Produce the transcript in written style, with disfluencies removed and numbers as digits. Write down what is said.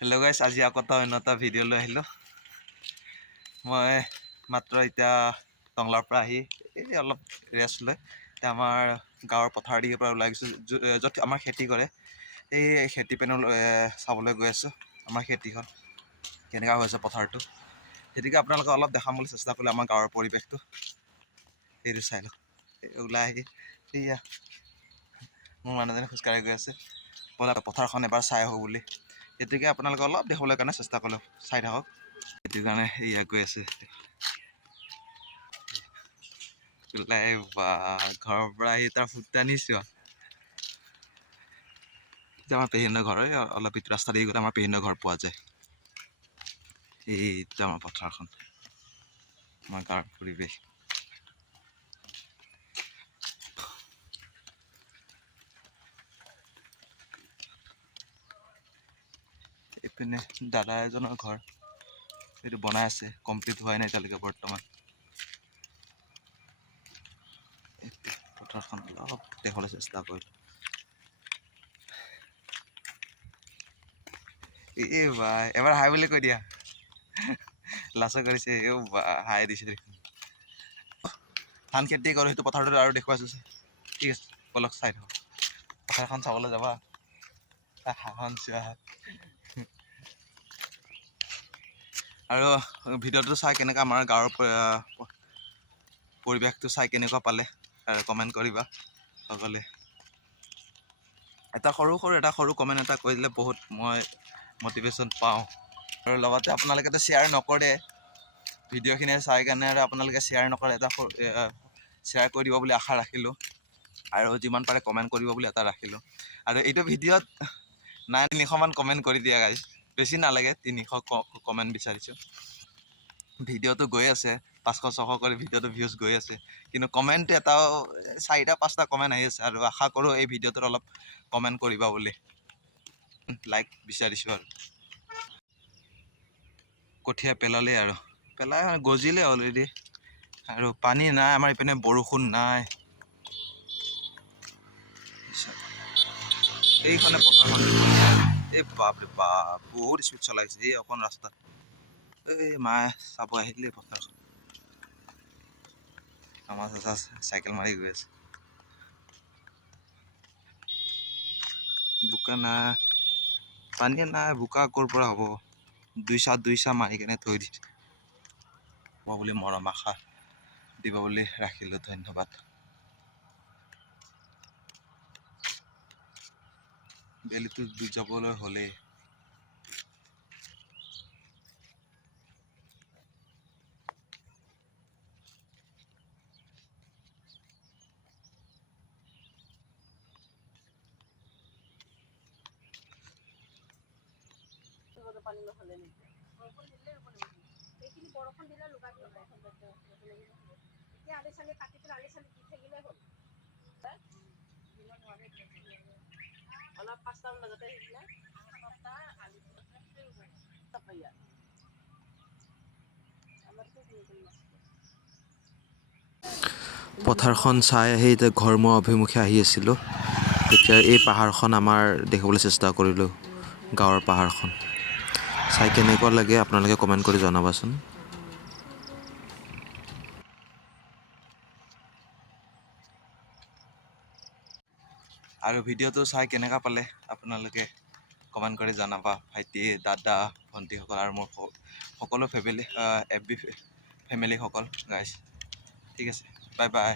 Hello' গাইছ, আজি আকৌ অন্য এটা ভিডিঅ' লৈ আহিলোঁ। মই মাত্ৰ এতিয়া টংলাৰ পৰা আহি অলপ ৰেষ্ট লৈ এতিয়া আমাৰ গাঁৱৰ পথাৰ দিগৰ পৰা ওলাই গৈছোঁ, য'ত আমাৰ খেতি কৰে। এই খেতি পেনো চাবলৈ গৈ আছোঁ। আমাৰ খেতিখন কেনেকুৱা হৈছে পথাৰটো, সেইটোকে আপোনালোকে অলপ দেখাম বুলি চেষ্টা কৰিলোঁ। আমাৰ গাঁৱৰ পৰিৱেশটো সেইটো চাই লওক। ওলাই আহি সেয়া মোৰ মানুহজনে খোজকাঢ়ি গৈ আছে, ব'লা পথাৰখন এবাৰ চাই আহোঁ বুলি। সেইটোকে আপোনালোকে অলপ দেখাবলৈ কাৰণে চেষ্টা কৰিলোঁ, চাই থাকক। সেইটো কাৰণে এয়া গৈ আছে ওলাই। ঘৰৰ পৰা আহি তাৰ ফুটানি চোৱা। আমাৰ পেহীহঁতৰ ঘৰ অলপ ইটো ৰাস্তা দি গ'লে আমাৰ পেহীহঁতৰ ঘৰ পোৱা যায়। এইটো আমাৰ পথাৰখন, আমাৰ গাঁৱৰ পৰিৱেশ। এইপিনে দাদা এজনৰ ঘৰ, এইটো বনাই আছে, কমপ্লিট হোৱাই নাই এতিয়ালৈকে বৰ্তমান। পথাৰখন অলপ দেখাবলৈ চেষ্টা কৰিলোঁ। এবাৰ হাই বুলি কৈ দিয়া। লাচো কৰিছে হাই দিছে দেখোন। ধান খেতি কৰোঁ, সেইটো পথাৰটো আৰু দেখুৱাইছোঁ। ঠিক আছে, বলক চাই থাকক। পথাৰখন চাবলৈ যাবা, হাঁহন চোৱা। আৰু ভিডিঅ'টো চাই কেনেকুৱা, আমাৰ গাঁৱৰ পৰিৱেশটো চাই কেনেকুৱা পালে কমেণ্ট কৰিবা সকলোৱে। এটা সৰু কমেণ্ট এটা কৰি দিলে বহুত মই মটিভেশ্যন পাওঁ। আৰু লগতে আপোনালোকেতো শ্বেয়াৰ নকৰে ভিডিঅ'খিনি চাই কাৰণে, আৰু আপোনালোকে শ্বেয়াৰ নকৰে। এটা শ্বেয়াৰ কৰি দিব বুলি আশা ৰাখিলোঁ, আৰু যিমান পাৰে কমেণ্ট কৰিব বুলি এটা ৰাখিলোঁ। আৰু এইটো ভিডিঅ'ত 900-মান কমেণ্ট কৰি দিয়া গাইজ, বেছি নালাগে, 300 কমেণ্ট বিচাৰিছোঁ। ভিডিঅ'টো গৈ আছে 500-600 কৰি ভিডিঅ'টো ভিউজ গৈ আছে, কিন্তু কমেণ্টটো এটাও 4-5টা কমেণ্ট আহি আছে। আৰু আশা কৰোঁ এই ভিডিঅ'টোত অলপ কমেণ্ট কৰিবা বুলি, লাইক বিচাৰিছোঁ। আৰু কঠীয়া পেলালে, আৰু পেলাই গজিলে অলৰেডি, আৰু পানী নাই আমাৰ ইপিনে, বৰষুণ নাই। এইখনে পথাৰখন, এই বাপৰে বাপ বহুত স্পীড চলাইছে এই অকণ ৰাস্তাত। এই মায়ে চাব আহিলে পথাৰখন, আমাৰ চাচা চাইকেল মাৰি গৈ আছে। বোকা নাই, পানীয়ে নাই, বোকা ক'ৰ পৰা হ'ব। দুই চাহ মাৰি কেনে থৈ দিছে। হ'ব বুলি মৰম আশা দিব বুলি ৰাখিলোঁ, ধন্যবাদ। বেলিটো ডুব যাবলৈ হ'লেই। পানী নহ'লে নেকি বৰষুণ দিলে সেইখিনি বৰষুণ দিলে লুকাই দিব। এতিয়া আলি চালি কাটি পেলাই আলি চালি দি থাকিলে হ'ল। অলপ 5টামান বজাতে আহিছিলে, 5টা আলি পথাৰখন চাই আহি এতিয়া ঘৰমুৱা অভিমুখে আহি আছিলোঁ। তেতিয়া এই পাহাৰখন আমাৰ দেখিবলৈ চেষ্টা কৰিলোঁ, গাঁৱৰ পাহাৰখন। চাই কেনেকুৱা লাগে আপোনালোকে কমেণ্ট কৰি জনাবাচোন। আৰু ভিডিঅ'টো চাই কেনেকুৱা পালে আপোনালোকে কমেণ্ট কৰি জনাবা। ভাইটি, দাদা, ভণ্টিসকল আৰু মোৰ সকলো ফেমিলিসকল গাইজ। ঠিক আছে, বাই বাই।